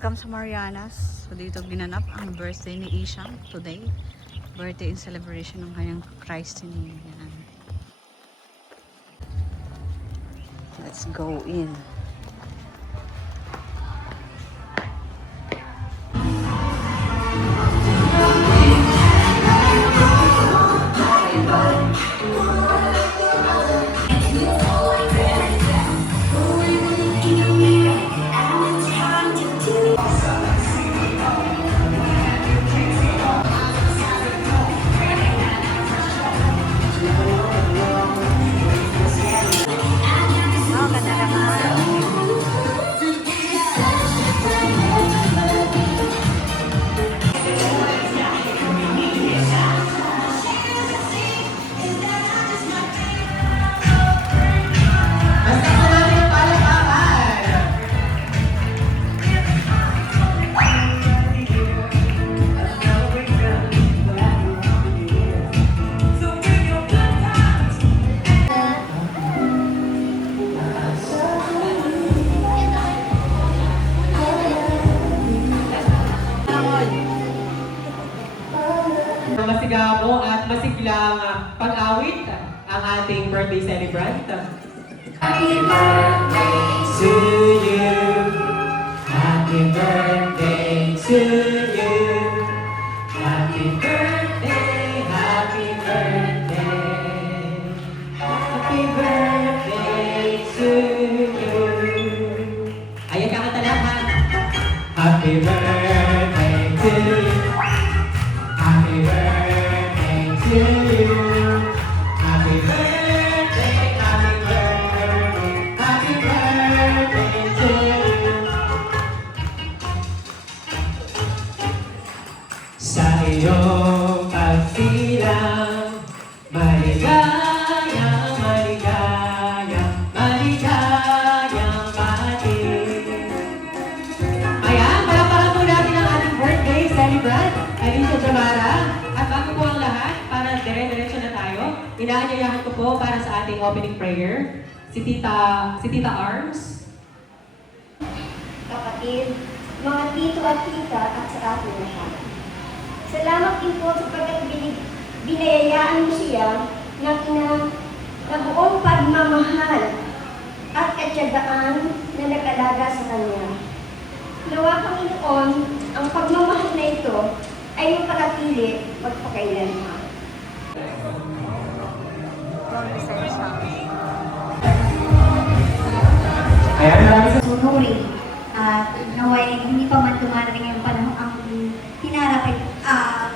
Welcome sa Marianas. So dito ginanap ang birthday ni Isham today. Birthday in celebration ng kanyang Christ ni yan. Let's go in. Masigamo at masiglang pag-awit ang ating birthday celebrant. Happy birthday to you. Happy birthday to you. Happy birthday, happy birthday. Happy birthday to you. Ayan, kakanta lahat. Happy birthday to you. Happy birthday to you. Happy birthday, happy birthday, happy birthday to you. Sa iyong pagsilang, maligayang, maligayang, maligayang bati. Ayan, palapakan po natin ang ating birthday celebrant, Alicia Jamara. At bago po ang lahat, para dire-diretso na tayo, inaanyayahan ko po para sa ating opening prayer, si Tita Arms. Kapatid, mga tito at tita at sa ating lahat. Salamat din po sapagkat binayayaan mo siya ng na buong pagmamahal at katyagaan na nag-alaga sa kanya. Nawa Panginoon, ang pagmamahal na ito ay mapanatili magpakailanman. Ayan, maraming sa Sunuri. At naway hindi pa man dumarating yung panahon ang hinarap ay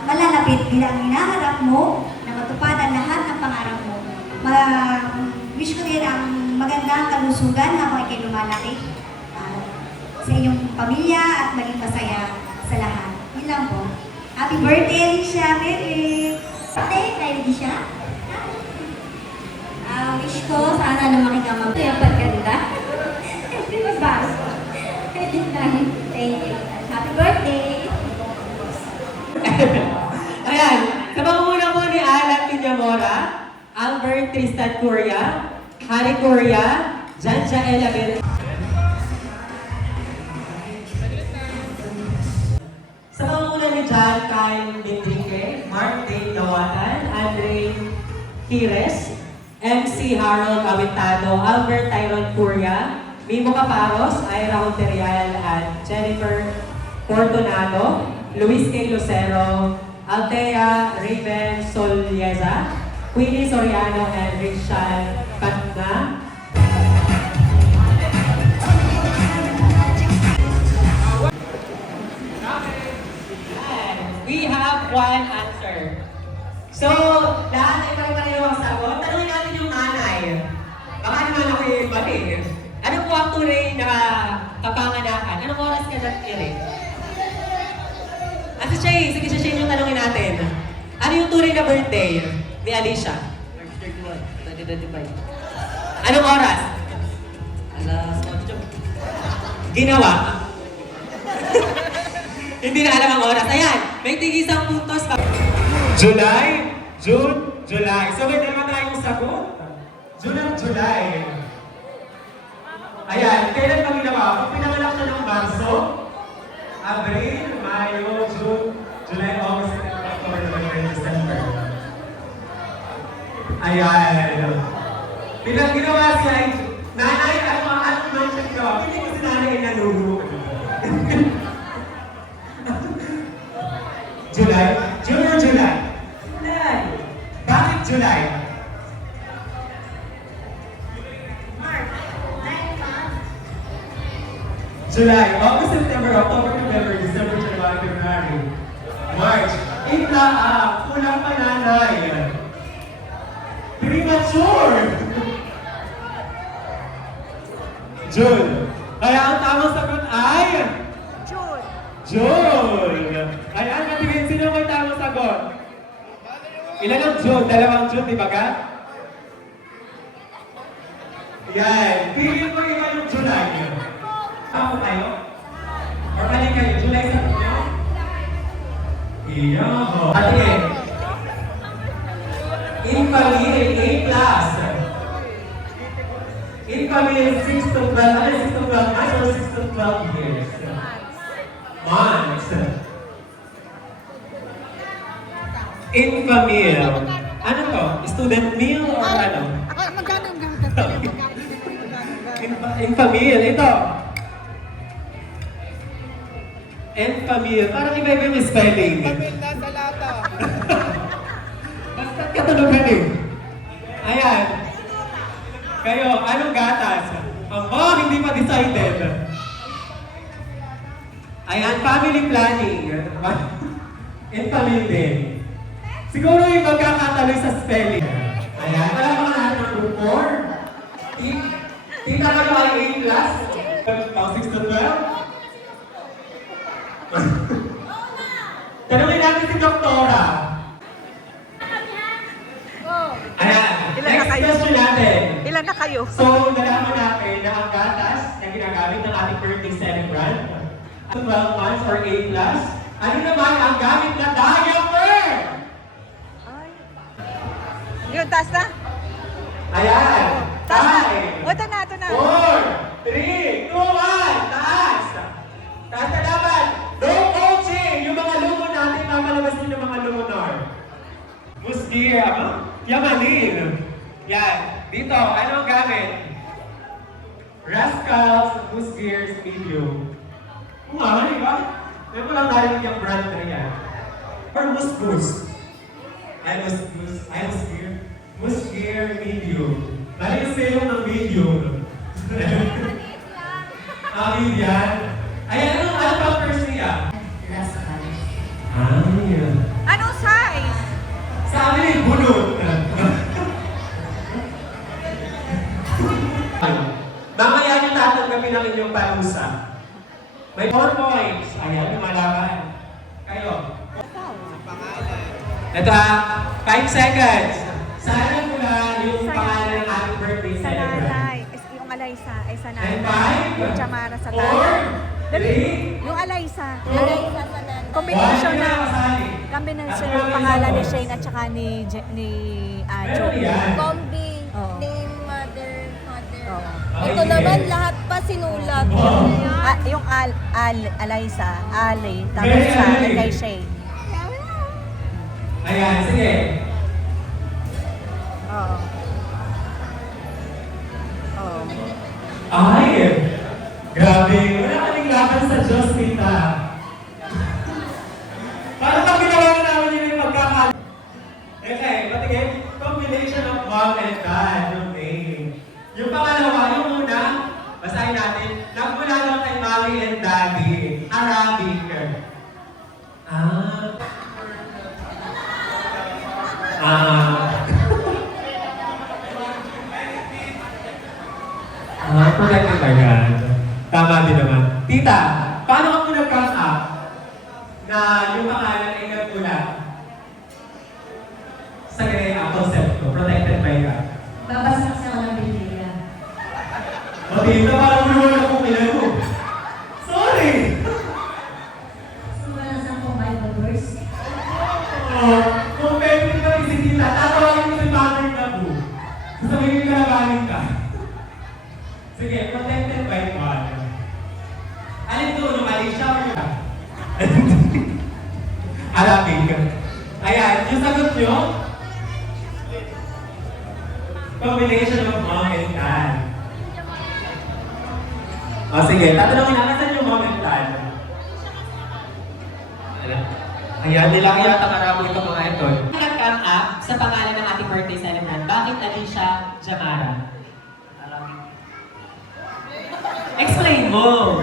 malalapit bilang hinaharap mo na matupadan lahat ng pangarap mo. Wish ko din ang magandang kalusugan habang ikay lumalaki sa iyong pamilya at maging masaya sa lahat. Yun lang po. Happy birthday, Alicia! Merry! Birthday, Alicia! Wish ko sana lumaki ka mag- Kaya pagkanda. Thank you. Happy birthday! Ayan, sa pangunguna po ni Alan Piñamora, Albert Tristan Curia, Harry Curia, Janja Elabel. Sa pangunguna ni John Kyle Lindrique, Mark Dave Dawatan, Andre Hires, MC Harold Awintado, Albert Tyron Curia, Mimo Caparos, Ira Onterial at Jennifer Fortunado, Luis K. Lucero, Altea Raven Solieza, Queenie Soriano, and Richard Patna. We have one answer. So, lahat ay pare-pareho ang sagot. Tanungin natin yung nanay. Baka naman ako yung bali. Ano po ang tunay na kapanganakan? Anong oras ka nag-iri? Ate Shay, sige siya yung tanungin natin. Ano yung tunay na birthday ni Alicia? March 31, 2025. Anong oras? Alas 8. Ginawa? Hindi na alam ang oras. Ayan, may tig-isang puntos pa. July, June, July. So may dalawa tayong sagot. June at July. Ayan, kailan pa ginawa? Pag pinanganak siya ng Marso, Abril, Mayo, June, July, August, October, November, December. Ayan. Bilang ginawa siya, nanay, ano man siya ginawa? Hindi ko si nanay ay nalulunod. July? June or July? July. Bakit July? July, August, September, October, November, December, January, February, March. Kulang pa nanay. Premature! June. Kaya ang tamang sagot ay... June! Ayan, matigil sino may tamang sagot? Ilan ang June? Dalawang June, di ba ka? Yan. Pili ko iba yung July. Ako kayo? Or mali kayo? July sa inyo? Iyo. Ate, in Camille, A+. In Camille, 6 to 12, ano 6 to 12 months or 6 to 12 years? Months. In Camille, ano to? Student meal or ano? In Camille, ito. En Camille, parang iba-iba yung spelling. Camille nasa lata. Basta katulugan eh. Ayan. Kayo, anong gatas? Hindi pa decided. Ayan, family planning. En Camille din. Siguro yung magkakataloy sa spelling. Ayan, wala mga lahat ng group 4. Tingnan kayo ay A+. 6 to 12. Tanungin natin si Doktora. Ayan, Ilan na next kayo? question natin. Ilan na kayo? So, nalaman natin na ang gatas na ginagamit ng ating birthday celebrant, 12 months or A+, ano naman ang gamit na diaper? Yun, taas na? Ayan. Taas na? 5, O, ito na, ito na. 4, 3, 2, 1, taas! Taas na dapat! No coaching! Yung mga lumon natin, mamalabas din yung mga lumonor. Musgear, ano? Yamanin. Yan. Dito, ano ang gamit? Rascals, Musgears, Medium. Umamay ba? Meron ko lang narinig yung brand na yan. Or Musgus. Ay, Musgear. Musgear, Medium. Bali yung sale ng Medium. Medium. Ay, ano pang first niya? Anong size? Sa amin, bunot. Mamaya niyo tatanggapin ang inyong parusa. May 4 points. Ayan, lumalaban. Kayo. Ito 5 seconds. Sana mo na yung pangalan ng ating birthday Sa celebrant. nanay. Yung Alaysa ay sa And nanay. 5, Yung Chamara sa 4, tatay. 3, Yung Alaysa. 2, Combination 1, ng kasali. combination ng pangalan ni Shane at saka ni Meron Joe. yan. Combi, Oo. name, mother. Oo. Ito naman, lahat pa sinulat. Yung Alaysa, Ali, tapos sa kay Shane. Ayan, sige. Oo. Oo. Ay! Grabe, wala kaming laban sa Diyos, tita. Paano pag ginawa na namin yun yung magkakal... Okay, patigil. Combination of mom and dad, yung name. Yung pangalawa, yung una, basahin natin, nagmula daw kay mommy and daddy. Arabic. Correct ba yan? Tama din naman. Tita, paano ka mo nag-come up na yung pangalan ay nagmula sa ganyan concept ko, protected by God? Babasa kasi ako ng Biblia. O tita, parang naman akong ilaro. Sorry! So, wala sa akong Bible verse. Kung pwede ka si tita, tatawagin mo si Father Nabu. Sasabihin ko na baling ka. Sige, protected by God. Alin to, mali siya or Arabic. Ayan, yung sagot nyo? Combination of mom and dad. O sige, tatanungin na, nasan yung mom and dad? Ayan, nila kaya takaraboy ka mga ito. Nag-come up sa pangalan ng ating birthday celebrant. Bakit Alicia Jamara? Explain mo!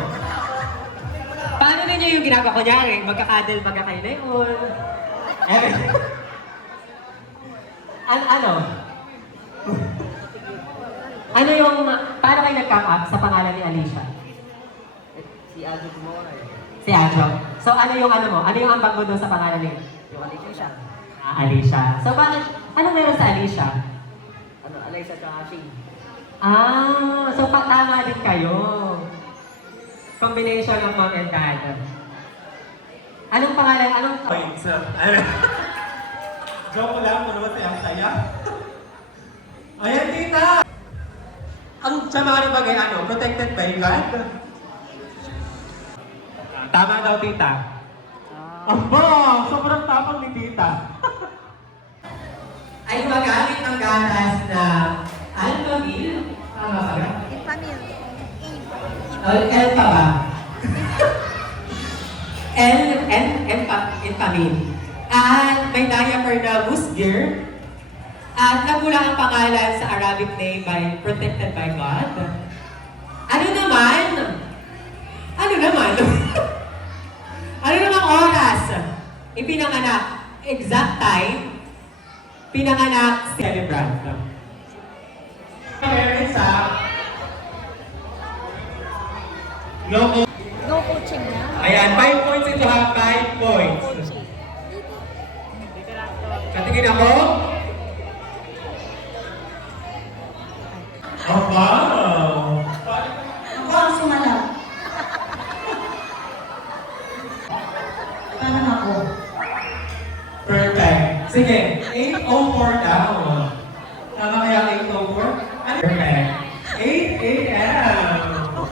Paano ninyo yung ginagawa ko niya? Magkakadal, magkakainayon? Ano? Ano yung, paano kayo nag-come up sa pangalan ni Alicia? Si Adjo gumawa eh. Si Adjo. So ano yung ano mo? Ano yung ambag mo doon sa pangalan niya? Yung Alicia. Alicia. So bakit, ano meron sa Alicia? Ano, Alaysa tsaka Shane. So tama din kayo. Combination ng mom and dad. Anong pangalan? Anong... Points. Joke lang, ano ba ang saya? Ayan, tita! Ang Jamara bagay ano, protected by God? Tama daw, tita. Aba, sobrang tapang ni tita. Ay magamit ng gatas na Alphaville. Tama ba? L pa ba? Enfamil. At may diaper na Musgir. At nagulang ang pangalan sa Arabic name by protected by God. Ano naman? Ano naman? Ano namang oras? Ipinanganak. Exact time. Pinanganak celebrant. Parents ha? No. No coaching na. Ayan, 5 points ito ha, 5 points. Katingin ako? Aba! Ako ang sumalap. Parang ako. Perfect. Sige, 8:04 daw. Tama kaya 8:04? Ano? Perfect. 8 a.m.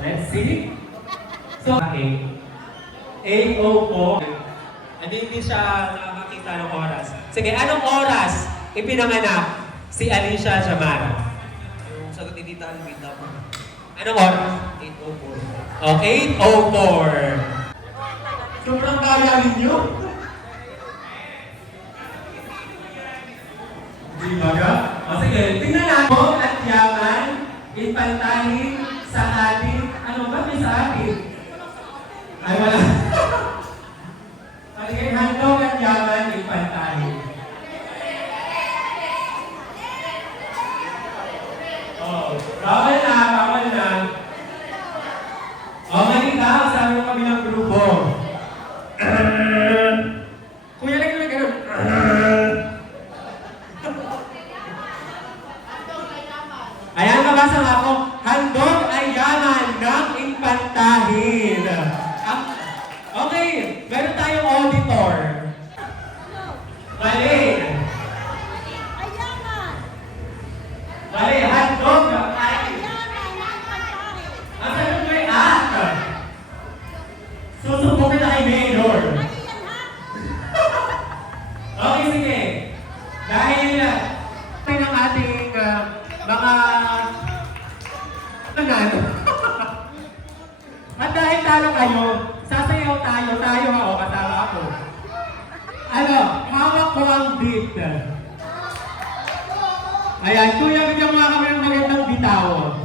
Let's see. So, 8:04. Hindi siya nakakita ng oras. Sige, anong oras ipinanganak si Alicia Jamara? Yung sagot ni Tita Alvita po. Anong oras? 8:04. Oh, 8:04. Sobrang kaya ninyo. Di ba ka? O sige, tingnan natin at yaman, ipantahin sa atin. Ano ba may sa atin? Ay, wala. Sige, handog at yaman, ipantahin. Oh, bawal na, bawal na. Okay, ikaw, sabi mo kami ng grupo. Kuya, lagi mo ganun. Ayan, mabasa nga ako. Handog ay yaman ng impantahin. Okay, meron tayong auditor. Mali. Mali, handog ay... Ang sagot mo ay at. Susubukin na kay Mayor. Okay, sige. Dahil ng ating mga nanalo. At dahil talo kayo, sasayaw tayo ako, kasama ako. Ano, hawak ko ang beat. Ayan, kuya, bigyan mo kami ng magandang bitaw.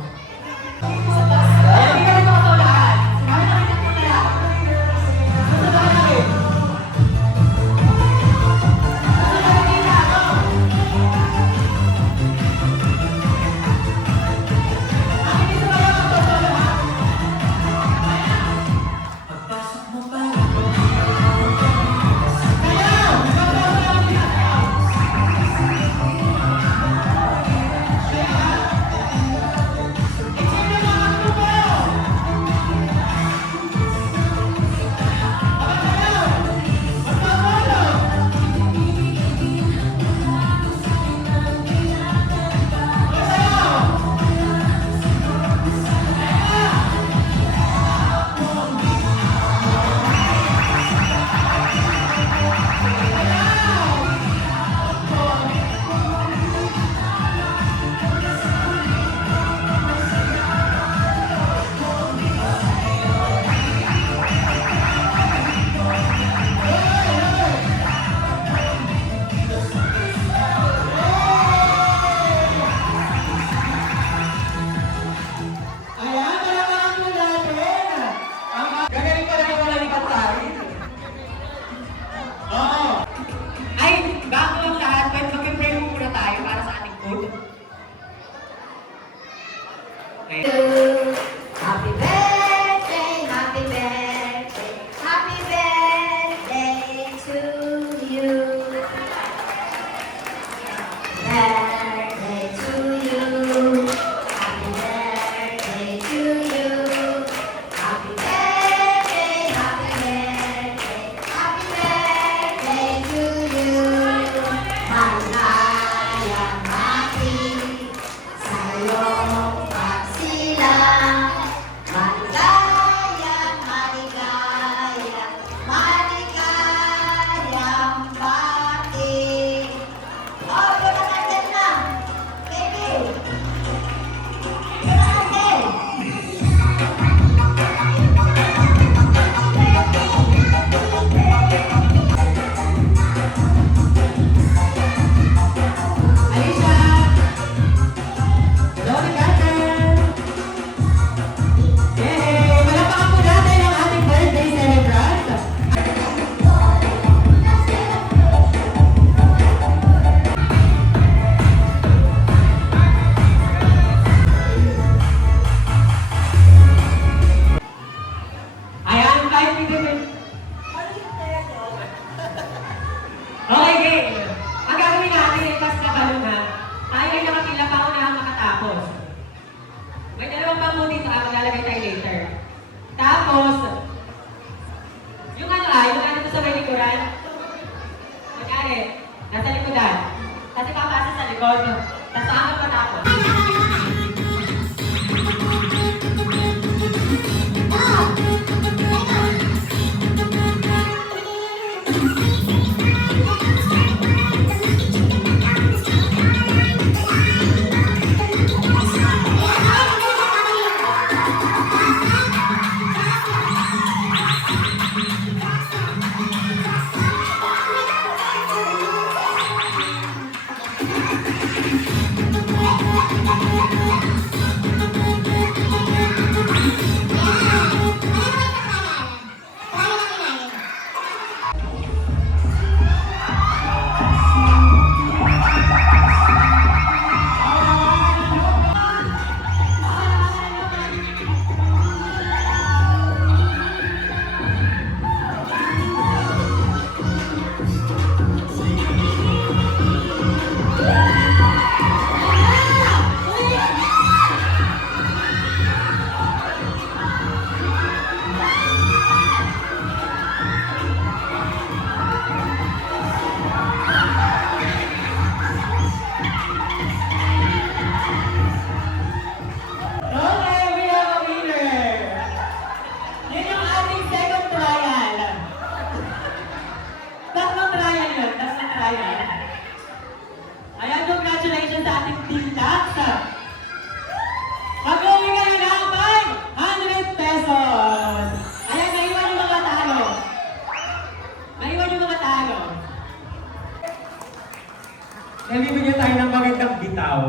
Tapos, yung ano sa may likuran, kunyari, nasa likodan, kasi papasa sa likod, tapos aangat matapos. Okay, we have a winner! Yun yung ating second trial. Tatlong trial yun, tatlong trial. Ayan, congratulations sa ating Team Tax. Mag-uwi kayo ng 500 pesos. Ayan, naiwan yung mga talo. Naiwan yung mga talo. Nabibigyan tayo ng magandang bitaw.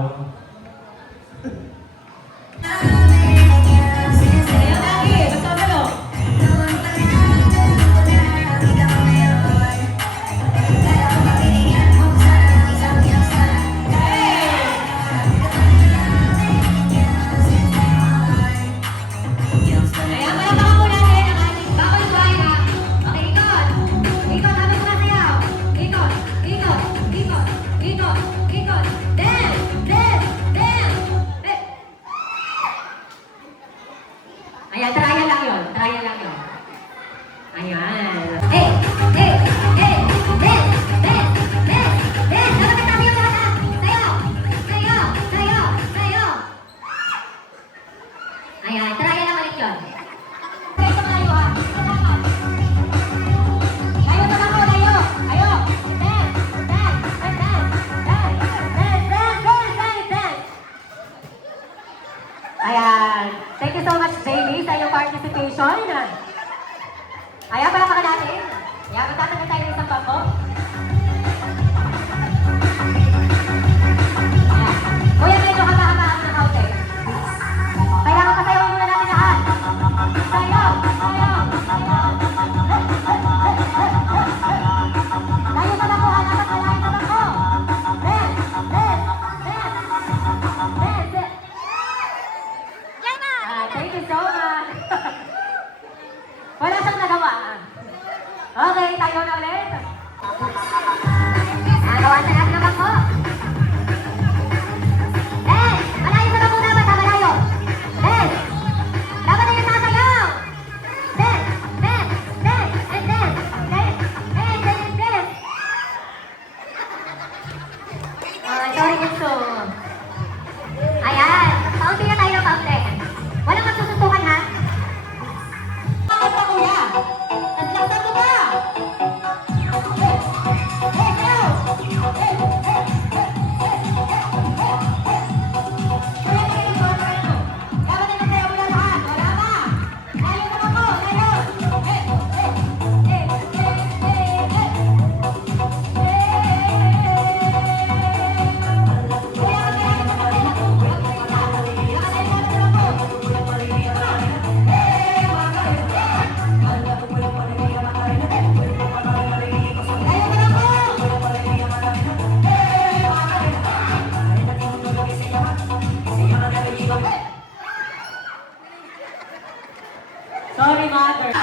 Ayan, lagi, basta malo. Kaya palakpakan po natin ang ating bakal buhaya. Okay, ikot. Ikot, habang sumasayaw. Ikot, ikot, ikot, ikot, ikot. Dance, dance, dance. Ayan, trial lang yun. Trial lang yun. Ayan. Hey, hey, hey, dance, dance, dance, dance. Dapat nagtasayaw lahat ha. Sayaw, sayaw, sayaw, sayaw. Ayan, trial lang ulit yun. Pwesto tayo ha. Layo sa ako, layo. Ayo. Dance, dance, dance, dance, dance, dance, dance, dance, dance. Ayan. Thank you so much, Jamie, sa iyong participation. Ayan, palakpakan natin. Ayan, magtatanggal tayo ng isang bangko. Ayan. Kuya, medyo haba-habaan ng kaunti. Kailangan pasayawan muna natin lahat. Sayaw! Sayaw! Sayaw! Layo sa bangko, dapat malayo sa bangko. Dance! Dance! Dance! Dance! Dance! Thank you so much. Wala siyang nagawa. Okay, tayo na ulit. Nagawa sa lahat naman ko. Dance! Malayo sa bangko dapat ha, malayo. Dance! Dapat na yung sasayaw. Dance! Dance! Dance! And dance! Dance! Dance! Dance! Dance! Sorry, gusto. Ayan. Kaunti na tayo ng kaunti. Walang magsusuntukan ha. Bakit pa, kuya? Naglaksan mo ba? Hey, sayaw! Hey, hey, hey, hey, hey, hey. Kuya, tingin mo, tingin mo. Dapat na nagsayaw mo na lahat. Wala ba? Layo sa bangko, layo. Hey, hey, hey, hey, hey, hey. Sorry, mother.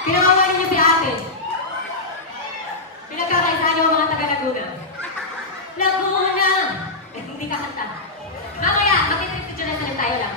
Pinawawa ninyo si ate. Pinagkakaisahan niyo ang mga taga Laguna. Laguna! Eh, hindi ka kanta. Mamaya, mag-trip to na tayo lang.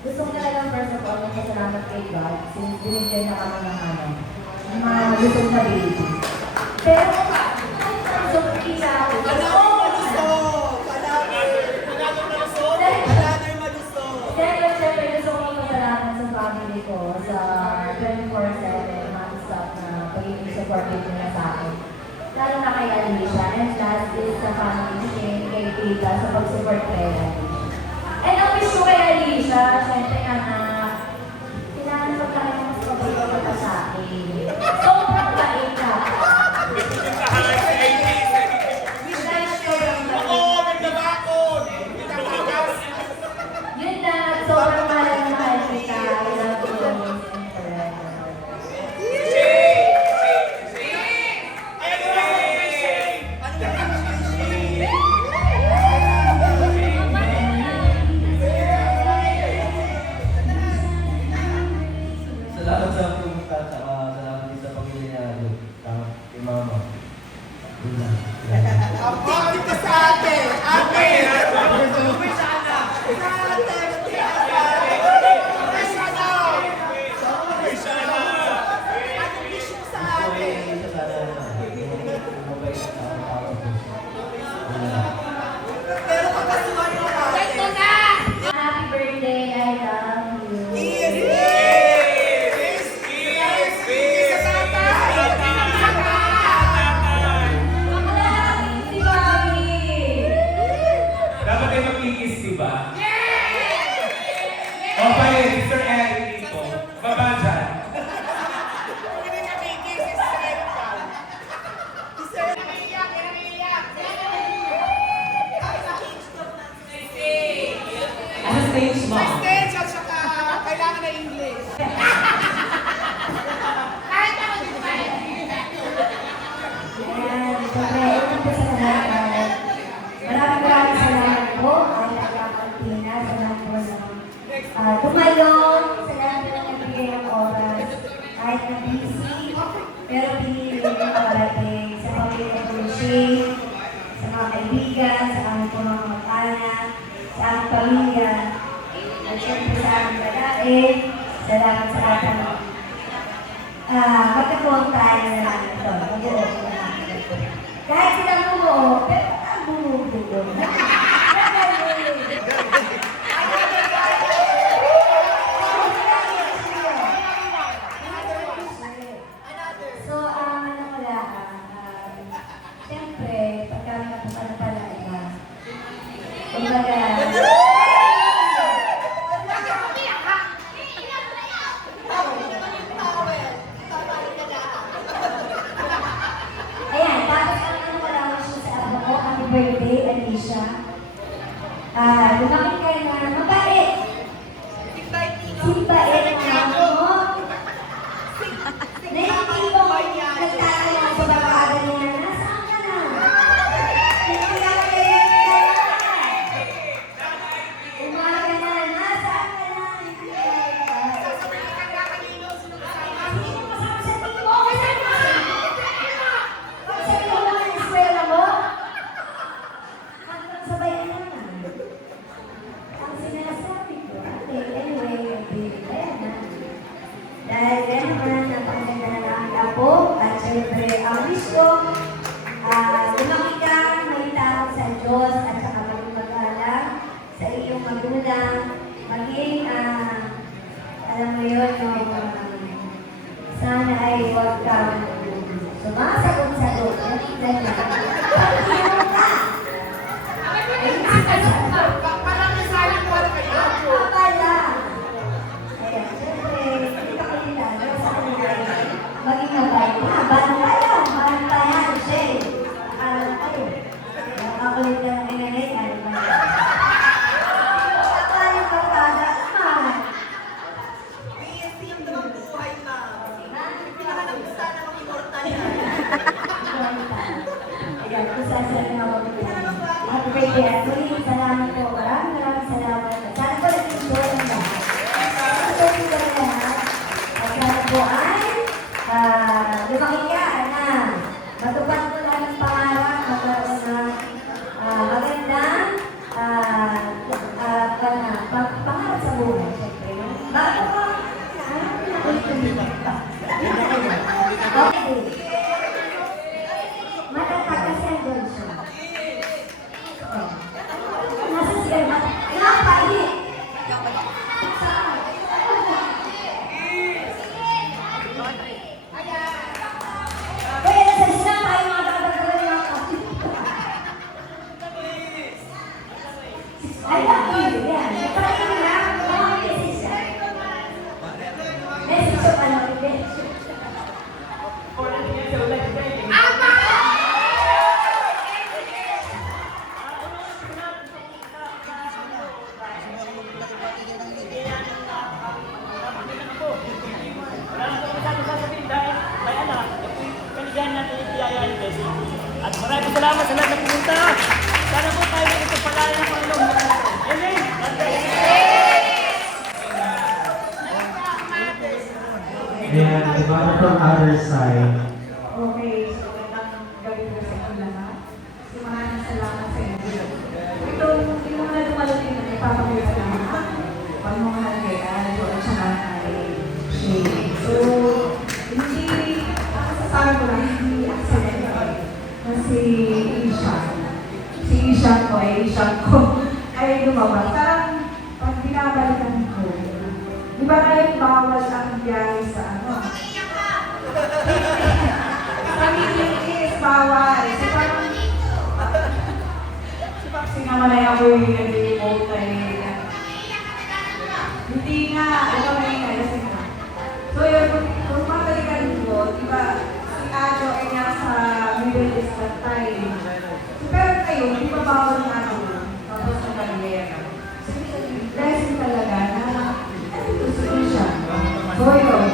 Gusto ko talagang first of all, magpasalamat kay God since binigyan na kami ng mga lusog na baby. Pero, so, isa ako. Siyempre, gusto ko magpasalamat sa family ko sa 24/7 non-stop na pagiging supportive nila sa akin. Lalo na kay Alicia, and last is sa family ni kay Tita sa pag-support kay Alicia. And ang wish ko kay Alicia, syempre nga na kailangan ko tayo mas pagbabago ka sa akin. Sobrang bait ka. Yun lang, sobrang mahal na mahal kita. I love you always and forever. Happy birthday, I love you. Si Bobby! Dapat ay mag-iis, di ba? O, pare, Mr. Eric dito. Baba dyan. Ano stage mo? Ayan, siyempre, ito po sa lahat. Maraming salamat po ay nagkakantina sa lahat po ng tumalong, sa lahat po ng nagbigay ng oras. Kahit na busy, pero pinili rin yung parating sa pamilya po ni Shane, sa mga kaibigan, sa aming po mga kamag-anak, sa aming pamilya, at siyempre sa aming lalaki. Salamat sa lahat ng magkatuwang tayo na lang ito. Mag-uok na lang. Kahit sila bumuo, pero ang bumuo. So, ano ko lang, siyempre, pagka napunta na pala iba, kumbaga, ayan, tapos ano ko lang siya sa ano ko, happy birthday, Alicia. Lumaki ka na, mabait. Simbait na ako. Naintin mo, nagtatanong sa babaga niya, nasaan ka na? Hindi ka kaya umaga na, nasaan ka na? Hindi ka Hindi mo kasama sa team mo, kasi pag-sabi mo lang ang eskwela mo, magsabayan na naman. Ang sinasabi ko, anyway, ayan na. Dahil yan naman, napakaganda na lang ang apo, at syempre, ang wish ko, lumaki ka, may tao sa Diyos, at saka maging mag-alam sa iyong magulang, maging, alam mo yun, sana ay huwag kang sumasagot-sagot. Ganyan. Pag-iwan ka! Ay, sumasagot. Akala. Ayan, syempre, hindi ka kailangan sa kanila maging mabait na. Bahan tayo, bahan tayo, Shay. Akala kayo. Nakakulit ka ng inanay, ano ba yan? Akala ka kada, man. Ayan, kung saan sila pinamagpapalala. Happy birthday, Anthony. Salamat po. Maraming salamat. Sana po nag-enjoy ang lahat. Sana po ang lahat. At sana po ay lumaki ka na matupad mo lang ang pangarap, magkaroon ng magandang pangarap sa buhay. Siyempre, no? Bakit ako? Okay. Matatag kasi ang doon siya. Nasa siya ba? Nakapahit! Kaya nasa siya tayo mga dadagdagan ng mga kapit. I love you. Yan. Pati mo na. Mga message siya. Message siya pa lang. At maraming salamat sa lahat na pumunta. Sana po tayo ito pala ng Panginoon. Amen. And the mother from other side. Okay, so magandang gabi po sa inyo si Isha ko ay lumabas. Parang pag binabalikan ko, di ba ngayon bawal ang biyahe sa ano? Sa meeting is bawal. So parang, sinamalay ako yung nag-remote ay hindi nga, alam mo yung kasi nga. So yun, kung mabalikan ko, di ba, si Ajo ay nasa Middle East that time. So, pero ngayon, di ba bawal nga ako tapos sa kariyera. So, blessing talaga na ito si Isha. So yun,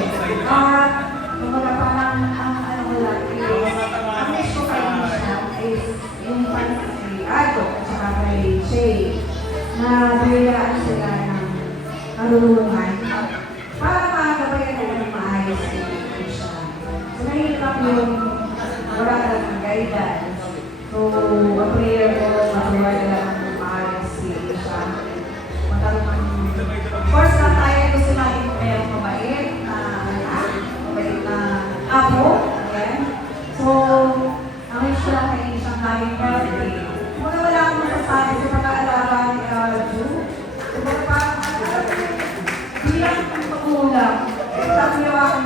kumbaga parang ano ko lang is, ang wish ko kay Isha is yung si Ajo at saka kay Shay na bigyan sila ng karulungan para makagabayan nila ng maayos si Isha. So nahihirap yung wala ka lang ng guidance. So a prayer ko, matuwa nila ng maayos si Isha. Magkaroon ng of course lang tayo gusto natin mayroong mabait na anak, mabait na apo. Ayan. So, ang wish ko lang kay Isha kaming birthday. Kung wala akong masasabi sa pag-aalaga ni Ju, kung parang bilang pag-ulam, sabi niya ako